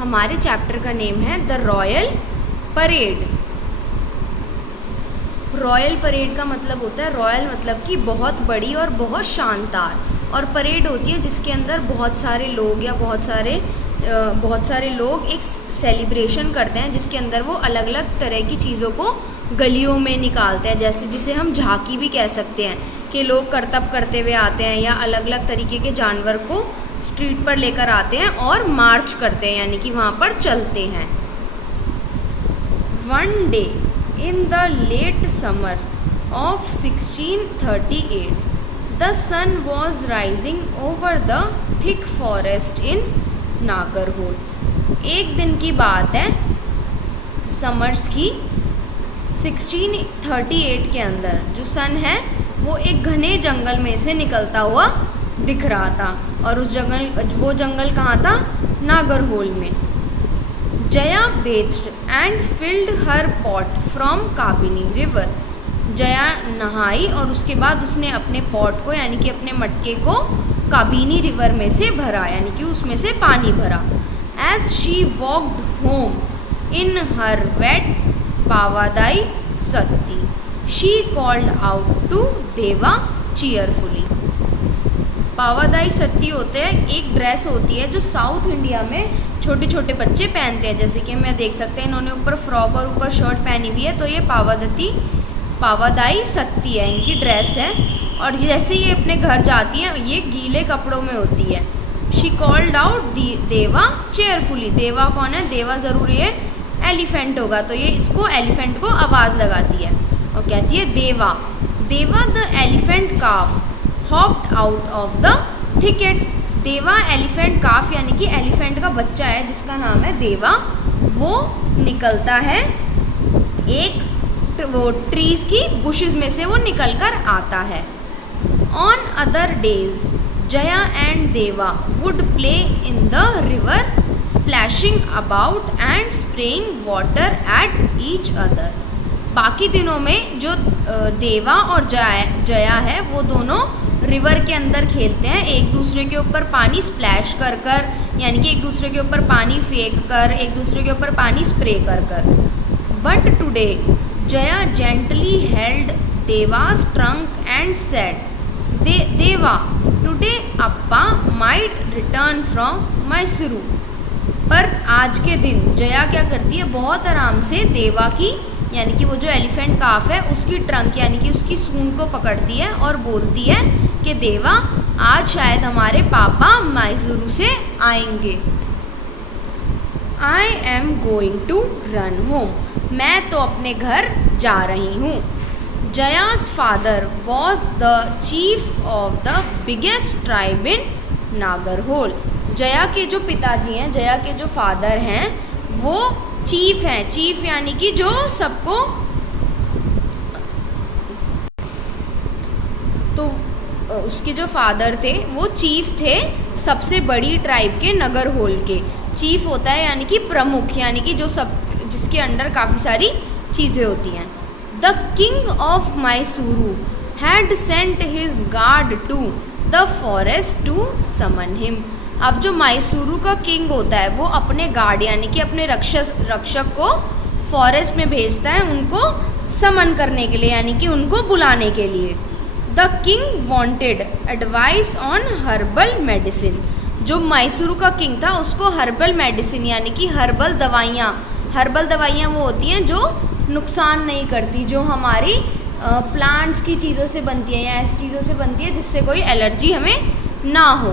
हमारे चैप्टर का नेम है the royal parade. Royal parade का मतलब होता है, रॉयल मतलब कि बहुत बड़ी और बहुत शानदार, और परेड होती है जिसके अंदर बहुत सारे लोग या बहुत सारे लोग एक सेलिब्रेशन करते हैं, जिसके अंदर वो अलग अलग तरह की चीज़ों को गलियों में निकालते हैं, जैसे जिसे हम झांकी भी कह सकते हैं कि लोग करतब करते हुए आते हैं या अलग अलग तरीके के जानवर को स्ट्रीट पर लेकर आते हैं और मार्च करते हैं, यानी कि वहाँ पर चलते हैं। One day in the late summer of 1638 the sun was rising over the thick forest in Nagarhole. एक दिन की बात है समर्स की 1638 के अंदर जो सन है वो एक घने जंगल में से निकलता हुआ दिख रहा था, और वो जंगल कहाँ था? नागरहोल में। Jaya bathed and filled her pot from Kabini river. Jaya नहाई और उसके बाद उसने अपने पॉट को यानी कि अपने मटके को काबिनी रिवर में से भरा, यानी कि उसमें से पानी भरा। As she walked home in her wet pavadai sattai she called out to Deva cheerfully. Pavadai sattai होते हैं, एक ड्रेस होती है जो साउथ इंडिया में छोटे छोटे बच्चे पहनते हैं, जैसे कि हम यहाँ देख सकते हैं इन्होंने ऊपर फ्रॉक और ऊपर शर्ट पहनी हुई है, तो ये पावादाई सत्ती है, इनकी ड्रेस है। और जैसे ये अपने घर जाती है ये गीले कपड़ों में होती है। शी कॉल्ड आउट देवा चेयरफुली। देवा कौन है? देवा ज़रूरी है एलिफेंट होगा, तो ये इसको एलिफेंट को आवाज़ लगाती है और कहती है देवा देवा the elephant calf hopped out of the thicket. देवा एलिफेंट काफ यानी कि एलिफेंट का बच्चा है जिसका नाम है देवा, वो निकलता है एक वो ट्रीज़ की बुशेस में से वो निकल कर आता है। On other days Jaya and Deva would play in the river splashing about and spraying water at each other. बाकी दिनों में जो देवा और जया है वो दोनों रिवर के अंदर खेलते हैं, एक दूसरे के ऊपर पानी स्प्लैश कर कर, यानी कि एक दूसरे के ऊपर पानी फेंक कर, एक दूसरे के ऊपर पानी स्प्रे कर कर। But today Jaya gently held Deva's trunk and said Deva today appa might return from Mysuru. पर आज के दिन जया क्या करती है, बहुत आराम से देवा की यानी कि वो जो एलिफेंट काफ है उसकी ट्रंक यानी कि उसकी सूंड को पकड़ती है और बोलती है कि देवा आज शायद हमारे पापा मैसूरू से आएंगे। I am going to run home. मैं तो अपने घर जा रही हूँ। Jaya's father was the chief of the biggest tribe in Nagarhole. Jaya के जो पिताजी हैं, जया के जो फादर हैं वो चीफ हैं। चीफ यानी कि जो सबको, तो उसके जो फादर थे वो चीफ थे सबसे बड़ी ट्राइब के नगरहोल के। चीफ होता है यानी कि प्रमुख, यानी कि जो सब जिसके अंडर काफ़ी सारी चीज़ें होती हैं। The king of Mysuru had sent his guard to the forest to summon him. अब जो मैसूरू का किंग होता है वो अपने गार्ड यानी कि अपने रक्षक को फॉरेस्ट में भेजता है उनको समन करने के लिए, यानी कि उनको बुलाने के लिए। The king wanted advice on herbal medicine. जो मैसूरू का किंग था उसको हर्बल मेडिसिन यानी कि हर्बल दवाइयाँ वो होती हैं जो नुकसान नहीं करती, जो हमारी प्लांट्स की चीज़ों से बनती है या ऐसी चीज़ों से बनती है जिससे कोई एलर्जी हमें ना हो।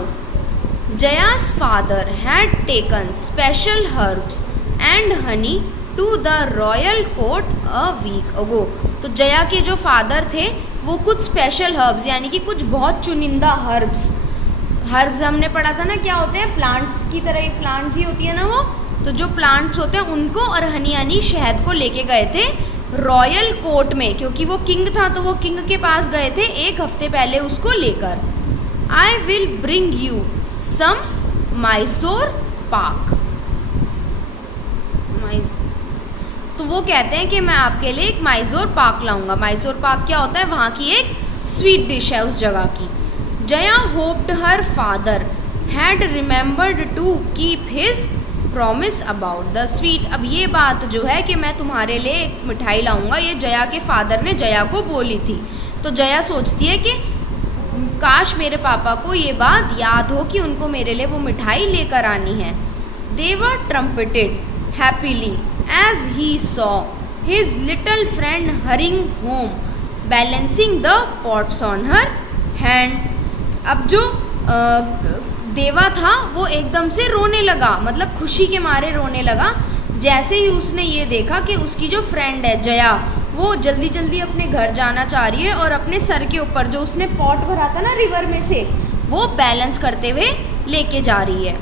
Jaya's father had taken special herbs and honey to the royal court a week ago. तो जया के जो फादर थे वो कुछ स्पेशल हर्ब्स यानी कि कुछ बहुत चुनिंदा हर्ब्स हमने पढ़ा था ना क्या होते हैं, प्लांट्स की तरह ही प्लांट्स ही होती है ना वो, तो जो प्लांट्स होते हैं उनको और हनी यानी शहद को लेके गए थे रॉयल कोर्ट में, क्योंकि वो किंग था तो वो किंग के पास गए थे एक हफ्ते पहले उसको लेकर। I will bring you some Mysore pak. तो वो कहते हैं कि मैं आपके लिए एक मैसूर पाक लाऊंगा। मैसूर पाक क्या होता है? वहाँ की एक स्वीट डिश है उस जगह की। Jaya hoped her father had remembered to keep his promise about the sweet. अब ये बात जो है कि मैं तुम्हारे लिए एक मिठाई लाऊंगा, ये जया के फादर ने जया को बोली थी। तो जया सोचती है कि काश मेरे पापा को ये बात याद हो कि उनको मेरे लिए वो मिठाई लेकर आनी है। Deva trumpeted happily as he saw his little friend hurrying home balancing the pots on her hand. अब जो देवा था वो एकदम से रोने लगा, मतलब खुशी के मारे रोने लगा, जैसे ही उसने ये देखा कि उसकी जो फ्रेंड है जया वो जल्दी जल्दी अपने घर जाना चाह रही है और अपने सर के ऊपर जो उसने पॉट भरा था ना रिवर में से, वो बैलेंस करते हुए लेके जा रही है।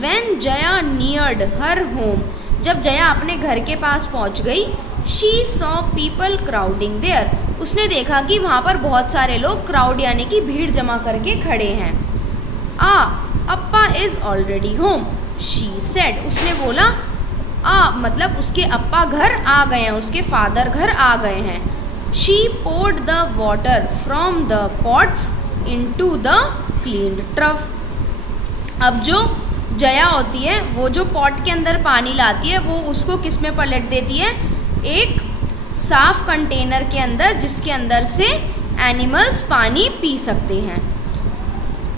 When Jaya neared her home, जब जया अपने घर के पास पहुंच गई, she saw people crowding there, उसने देखा कि वहाँ पर बहुत सारे लोग, क्राउड यानी कि भीड़ जमा करके खड़े हैं। Appa is already home she said, उसने बोला मतलब उसके अप्पा घर आ गए हैं, उसके फादर घर आ गए हैं। She poured the water from the pots into the cleaned trough. अब जो जया होती है वो जो पॉट के अंदर पानी लाती है वो उसको किस में पलट देती है, एक साफ कंटेनर के अंदर, जिसके अंदर से एनिमल्स पानी पी सकते हैं।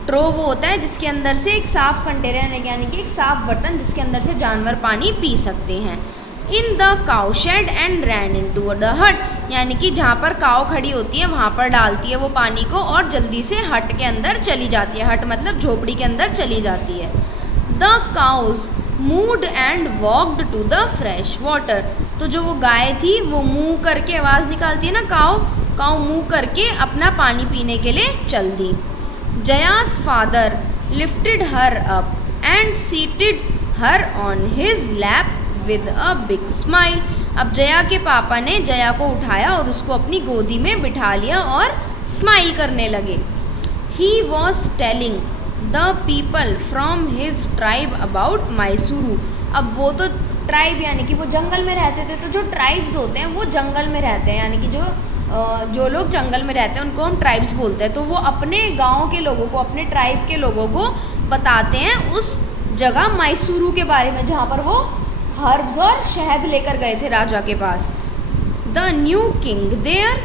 ट्रो वो होता है जिसके अंदर से एक साफ कंटेनर यानी कि एक साफ बर्तन जिसके अंदर से जानवर पानी पी सकते हैं। In the cow shade and ran into the हट, यानी कि जहाँ पर काव खड़ी होती है वहाँ पर डालती है वो पानी को और जल्दी से हट के अंदर चली जाती है। हट मतलब झोपड़ी के अंदर चली जाती है। The cows mooed and walked to the fresh water, तो जो वो गाय थी वो मुँह करके आवाज़ निकालती है ना, काव मुँह करके अपना पानी पीने के लिए चल दी। जया's father lifted her up and seated her on his lap with a big smile। अब जया के पापा ने जया को उठाया और उसको अपनी गोदी में बिठा लिया और स्माइल करने लगे। He was telling the people from his tribe about Mysuru. अब वो तो ट्राइब यानी कि वो जंगल में रहते थे, तो जो ट्राइब्स होते हैं वो जंगल में रहते हैं, यानी कि जो लोग जंगल में रहते हैं उनको हम ट्राइब्स बोलते हैं। तो वो अपने गांव के लोगों को, अपने ट्राइब के लोगों को बताते हैं उस जगह मैसूरू के बारे में जहाँ पर वो हर्ब्स और शहद लेकर गए थे राजा के पास। The new king there,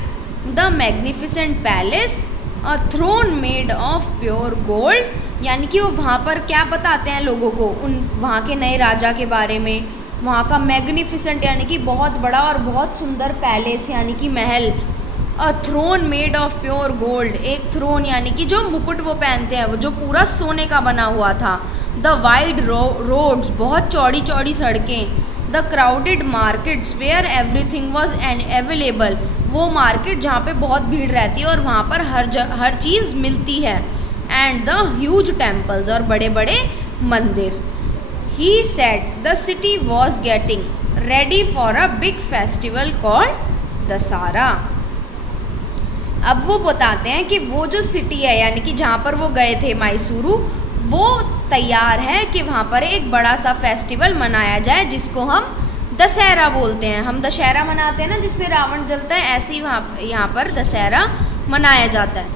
the magnificent palace, a throne made of pure gold, यानी कि वो वहाँ पर क्या बताते हैं लोगों को, उन वहाँ के नए राजा के बारे में। वहाँ का मैग्निफिसेंट यानी कि बहुत बड़ा और बहुत सुंदर पैलेस यानी कि महल। A throne made of pure gold, एक थ्रोन यानी कि जो मुकुट वो पहनते हैं वो जो पूरा सोने का बना हुआ था। द वाइड रोड्स, बहुत चौड़ी चौड़ी सड़कें। The crowded markets where everything was available, वो मार्केट जहाँ पे बहुत भीड़ रहती है और वहाँ पर हर चीज़ मिलती है। एंड द ह्यूज टेम्पल्स, और बड़े बड़े मंदिर। He said the city was getting ready for a big festival called Dussehra. अब वो बताते हैं कि वो जो सिटी है यानी कि जहाँ पर वो गए थे मैसूरू, वो तैयार है कि वहाँ पर एक बड़ा सा फेस्टिवल मनाया जाए जिसको हम दशहरा बोलते हैं। हम दशहरा मनाते हैं ना जिसमें रावण जलता है, ऐसे ही वहाँ यहाँ पर दशहरा मनाया जाता है।